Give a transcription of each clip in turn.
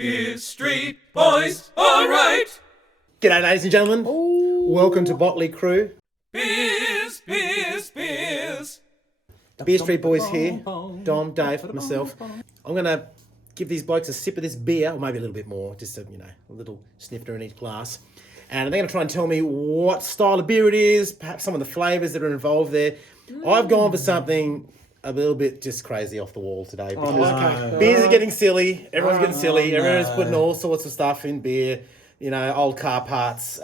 BeerStreet boys, alright. G'day, ladies and gentlemen. Welcome to Botley Crew. Beers. BeerStreet boys here. Dom, Dave, myself. I'm going to give these blokes a sip of this beer, or maybe a little bit more, just a little snifter in each glass. And they're going to try and tell me what style of beer it is, perhaps some of the flavours that are involved there. I've gone for something a little bit just crazy off the wall today. Because beers are getting silly. Everyone's getting silly. Everyone's putting all sorts of stuff in beer. You know, old car parts,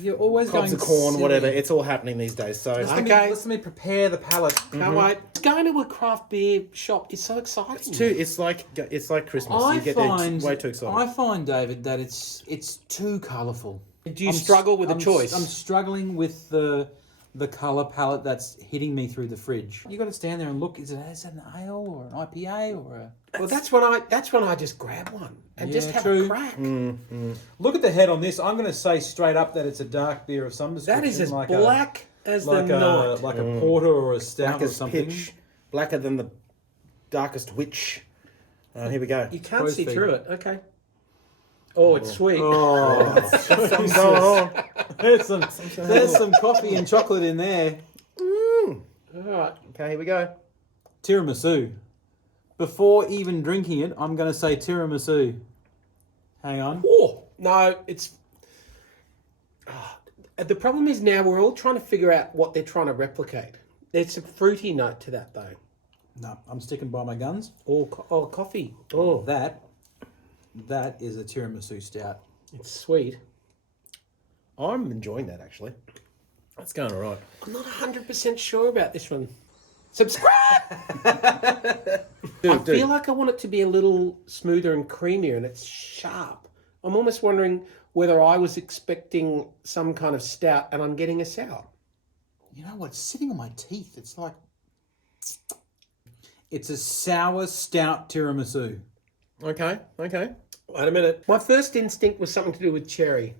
You're always cobs going of corn, silly. whatever. It's all happening these days. So, Let me prepare the palate. Can't wait. Going to a craft beer shop is so exciting. it's like Christmas. I you get find, way too excited. I find, David, that it's too colourful. Do you struggle with a choice? I'm struggling with the colour palette that's hitting me through the fridge. You got to stand there and look. Is that an ale or an IPA or a? Well, that's when I just grab one and just have a crack. Look at the head on this. I'm going to say straight up that it's a dark beer of some description. That is as like black as the night. like a porter or a stout Black or as something. pitch, blacker than the darkest witch. Here we go. You can't Crow's see feet. through it. Okay. Oh, it's sweet. Oh, Something's going on. there's some coffee and chocolate in there. All right. Okay, here we go. Tiramisu. Before even drinking it, I'm going to say tiramisu. Hang on. Oh, no, it's... the problem is now we're all trying to figure out what they're trying to replicate. There's a fruity note to that, though. No, I'm sticking by my guns. Oh, coffee. Oh, That is a tiramisu stout. it's sweet. I'm enjoying that, actually. That's going all right. I'm not 100% sure about this one. Subscribe! I feel like I want it to be a little smoother and creamier, and it's sharp. I'm almost wondering whether I was expecting some kind of stout and I'm getting a sour. You know what? It's sitting on my teeth. It's like... It's a sour stout tiramisu. Okay. Wait a minute. My first instinct was something to do with cherry.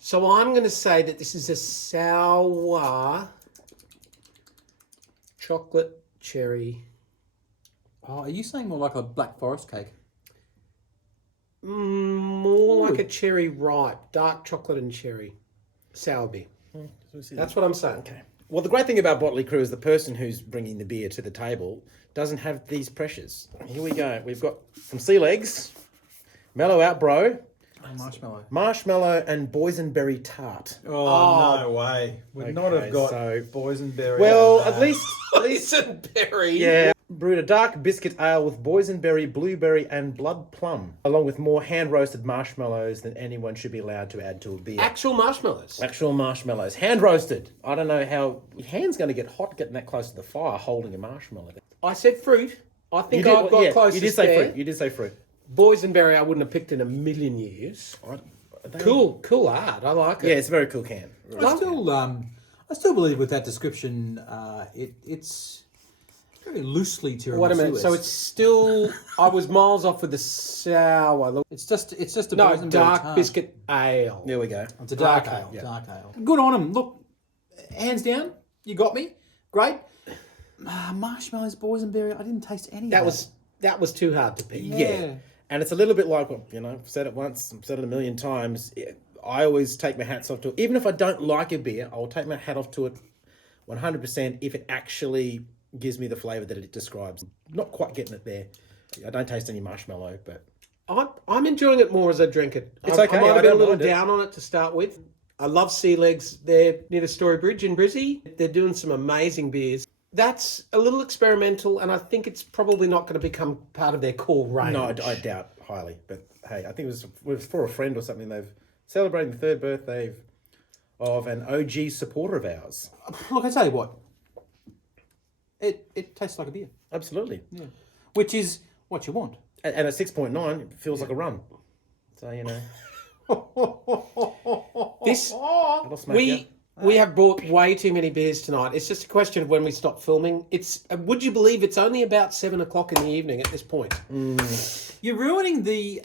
So I'm going to say that this is a sour chocolate cherry. Oh, are you saying more like a Black Forest cake? More like a cherry ripe, dark chocolate and cherry. Sour beer. That's what I'm saying. Okay. Well, the great thing about Botley Crew is the person who's bringing the beer to the table doesn't have these pressures. Here we go. We've got from Sealegs, Mellow Out Bro, Marshmallow and boysenberry tart. Oh, no way. Would not have got boysenberry. Well, at least Boysenberry. yeah. Brewed a dark biscuit ale with boysenberry, blueberry, and blood plum, along with more hand-roasted marshmallows than anyone should be allowed to add to a beer. Actual marshmallows. Actual marshmallows, hand-roasted. I don't know how your hand's going to get hot getting that close to the fire, holding a marshmallow. I said fruit. I think You I've got closest You did say there. fruit. You did say fruit. Boysenberry I wouldn't have picked in a million years. Cool art. I like it. Yeah, it's a very cool can. I still believe with that description, it's very loosely tiramisu. Wait a minute. So it's still. I was miles off with the sour. It's just a boysenberry dark tart. biscuit ale. There we go. It's a dark Dark ale. ale. Dark ale. Good on him. Look, hands down, you got me. Great. Marshmallows, boysenberry. I didn't taste any. That of was too hard to pick. Yeah. And it's a little bit like, I've said it once, I've said it a million times. I always take my hats off to it. Even if I don't like a beer, I'll take my hat off to it 100% if it actually gives me the flavour that it describes. Not quite getting it there. I don't taste any marshmallow, but... I'm enjoying it more as I drink it. It's okay, I might I have been a don't little mind it. down on it to start with. I love Sealegs. They're near the Story Bridge in Brizzy. They're doing some amazing beers. That's a little experimental, and I think it's probably not going to become part of their core range. No, I doubt highly. But hey, I think it was for a friend or something. They've celebrating the 3rd birthday of an OG supporter of ours. Look, I tell you what. It tastes like a beer. Absolutely. Yeah. Which is what you want. And at 6.9, it feels like a rum. So, This that'll smack you. we have brought way too many beers tonight. It's just a question of when we stop filming. It's would you believe it's only about 7 o'clock in the evening at this point? You're ruining the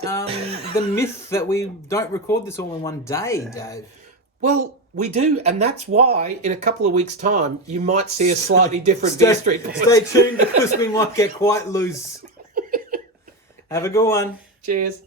myth that we don't record this all in one day, Dave. Well, we do, and that's why in a couple of weeks' time you might see a slightly different BeerStreet. Stay tuned because we might get quite loose. Have a good one. Cheers.